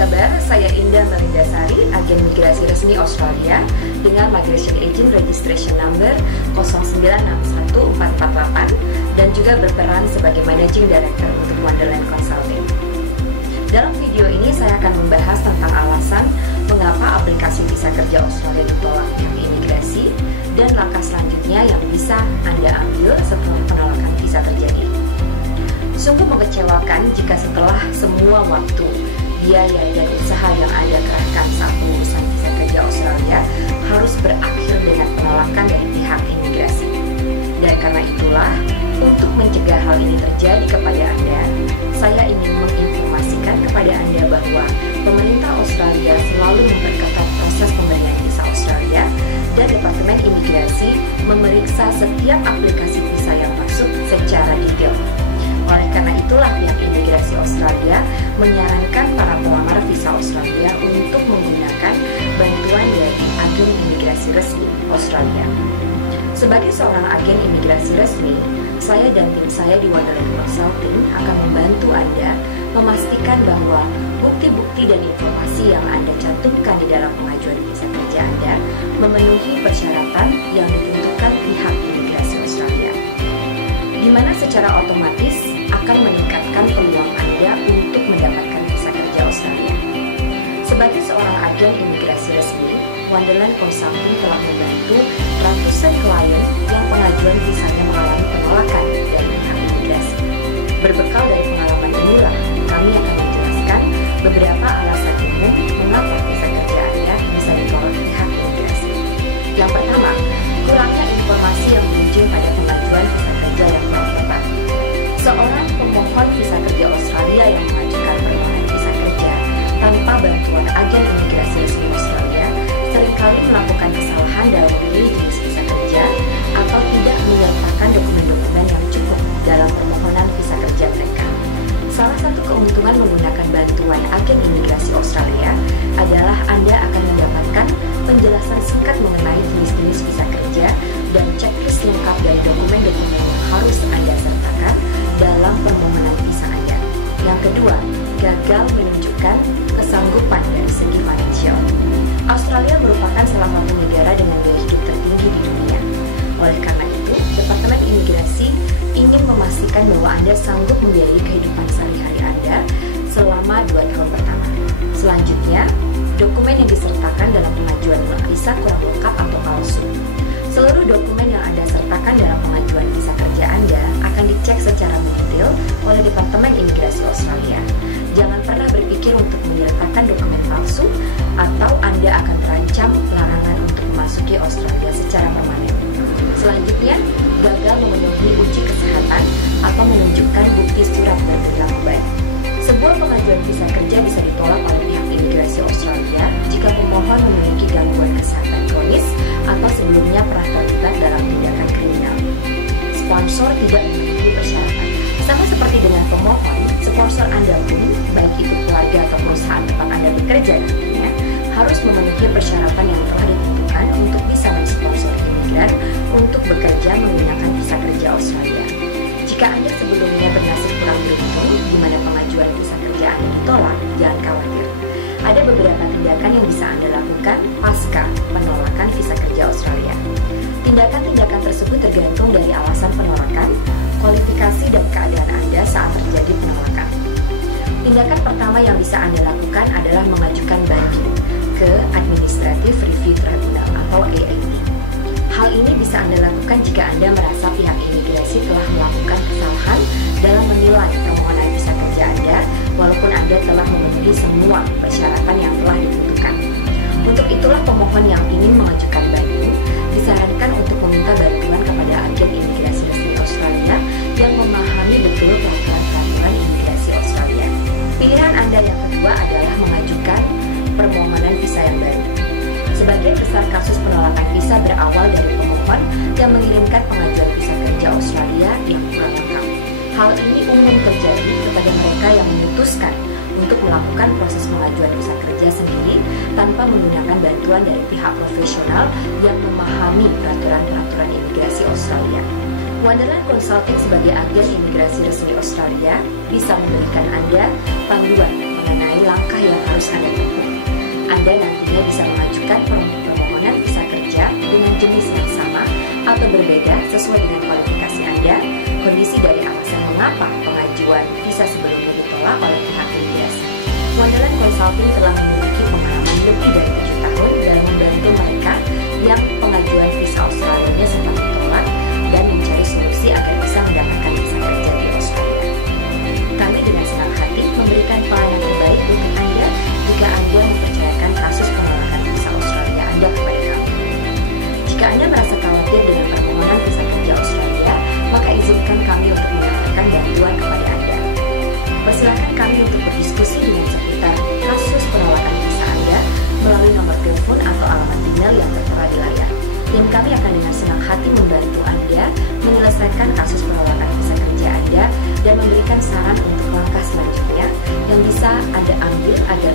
kabar? Saya Indah Melindasari, agen migrasi resmi Australia dengan Migration Agent Registration Number 0961448 dan juga berperan sebagai Managing Director untuk Wonderland Consulting. Dalam video ini saya akan membahas tentang alasan mengapa aplikasi visa kerja Australia ditolak pihak imigrasi dan langkah selanjutnya yang bisa Anda ambil setelah penolakan visa terjadi. Sungguh mengecewakan jika setelah semua waktu, biaya dan usaha yang Anda kerahkan saat pengurusan visa kerja Australia harus berakhir dengan penolakan dari pihak imigrasi. Dan karena itulah, untuk mencegah hal ini terjadi kepada Anda, saya ingin menginformasikan kepada Anda bahwa pemerintah Australia selalu memperketat proses pemberian visa Australia dan Departemen Imigrasi memeriksa setiap aplikasi visa yang masuk secara detail. Oleh karena itulah pihak imigrasi Australia menyarankan para pelamar visa Australia untuk menggunakan bantuan dari agen imigrasi resmi Australia. Sebagai seorang agen imigrasi resmi, saya dan tim saya di Wonderland Consulting akan membantu Anda memastikan bahwa bukti-bukti dan informasi yang Anda cantumkan di dalam pengajuan visa kerja Anda memenuhi persyaratan yang ditentukan pihak imigrasi Australia, di mana secara otomatis akan meningkatkan peluang Anda untuk mendapatkan visa kerja Australia. Sebagai seorang agen imigrasi resmi, Wonderland Consulting telah membantu ratusan klien yang pengajuan visanya mengalami penolakan dari pihak imigrasi. Berbekal dari pengalaman inilah, kami akan menjelaskan beberapa alasan umum mengapa visa kerja Anda bisa ditolak pihak imigrasi. Yang pertama, kurangnya informasi yang menuju pada pengajuan visa kerja yang kurang tepat. Seorang pemohon visa kerja Australia yang mengajukan permohonan visa kerja tanpa bantuan agen imigrasi resmi Australia seringkali melakukan kesalahan dalam memilih jenis visa kerja atau tidak menyertakan dokumen-dokumen yang cukup dalam permohonan visa kerja mereka. Salah satu keuntungan menggunakan bantuan agen imigrasi Australia adalah Anda akan mendapatkan penjelasan singkat mengenai jenis-jenis visa kerja dan checklist lengkap dari dokumen-dokumen yang harus Anda sertakan dalam permohonan visa Anda. Yang kedua, gagal menunjukkan kesanggupan dari segi finansial. Australia merupakan salah satu negara dengan gaya hidup tertinggi di dunia. Oleh karena itu, Departemen Imigrasi ingin memastikan bahwa Anda sanggup membiayai kehidupan sehari-hari Anda selama 2 tahun pertama. Selanjutnya, dokumen yang disertakan dalam pengajuan visa kurang lengkap atau palsu. Seluruh dokumen yang Anda sertakan dalam pengajuan visa kerja Anda akan dicek secara mendetail oleh Departemen Imigrasi Australia. Jangan pernah berpikir untuk menyertakan dokumen palsu atau Anda akan terancam larangan untuk memasuki Australia secara permanen. Selanjutnya, gagal memenuhi uji kesehatan atau menunjukkan bukti surat berperilaku baik. Sebuah pengajuan visa kerja bisa ditolak oleh pihak imigrasi Australia jika pemohon memiliki gangguan kesehatan kronis atau sebelumnya pernah terlibat dalam tindakan kriminal. Sponsor tidak memiliki persyaratan. Sama seperti dengan pemohon, sponsor Anda pun, baik itu keluarga atau perusahaan tempat Anda bekerja nantinya, harus memenuhi persyaratan yang telah ditentukan untuk bisa mensponsor imigran untuk bekerja menggunakan visa kerja Australia. Jika Anda sebelumnya bernasib kurang beruntung di mana pengajuan visa kerja Anda ditolak, jangan khawatir. Ada beberapa tindakan yang bisa Anda lakukan pasca penolakan visa kerja Australia. Tindakan-tindakan tersebut tergantung dari alasan penolakan, kualifikasi dan keadaan Anda saat terjadi penolakan. Tindakan pertama yang bisa Anda lakukan adalah mengajukan banding ke Administrative Review Tribunal atau ART. Hal ini bisa Anda lakukan jika Anda merasa pihak imigrasi telah melakukan kesalahan dalam menilai permohonan visa kerja Anda walaupun Anda telah memenuhi semua persyaratan yang telah ditentukan. Untuk itulah pemohon yang ingin mengajukan banding disarankan untuk meminta bantuan kepada agen imigrasi resmi Australia yang memahami betul peraturan-peraturan imigrasi Australia. Pilihan Anda yang kedua adalah mengajukan permohonan visa yang baru. Sebagian besar kasus penolakan visa berawal dari pemohon yang mengirimkan pengajuan visa kerja Australia yang kurang lengkap. Hal ini umum terjadi kepada mereka yang memutuskan untuk melakukan proses pengajuan visa kerja sendiri tanpa menggunakan bantuan dari pihak profesional yang memahami peraturan-peraturan imigrasi Australia. Wonderland Consulting sebagai agen imigrasi resmi Australia bisa memberikan Anda panduan mengenai langkah yang harus Anda tempuh. Anda nantinya bisa mengajukan permohonan visa kerja dengan jenis yang sama atau berbeda sesuai dengan kualifikasi Anda, kondisi dari alasan mengapa pengajuan visa sebelumnya ditolak oleh pihak imigrasi. Wonderland Consulting telah memiliki pengalaman lebih dari 7 tahun dalam membantu mereka yang pengajuan visa Australia sempat ditolak dan mencari solusi agar bisa mendapatkan visa kerja di Australia. Kami dengan senang hati memberikan pelayanan terbaik untuk Anda jika Anda mempercayakan kasus penolakan visa Australia Anda kepada kami. Jika Anda merasa khawatir dengan permohonan visa kerja Australia, maka izinkan kami untuk menawarkan bantuan kepada Anda. Persilakan kami untuk berdiskusi dengan seputar kasus penolakan visa Anda melalui nomor telepon atau alamat email yang tertera di layar. Tim kami akan dengan senang hati membantu Anda menyelesaikan kasus penolakan visa kerja Anda dan memberikan saran untuk langkah selanjutnya yang bisa Anda ambil agar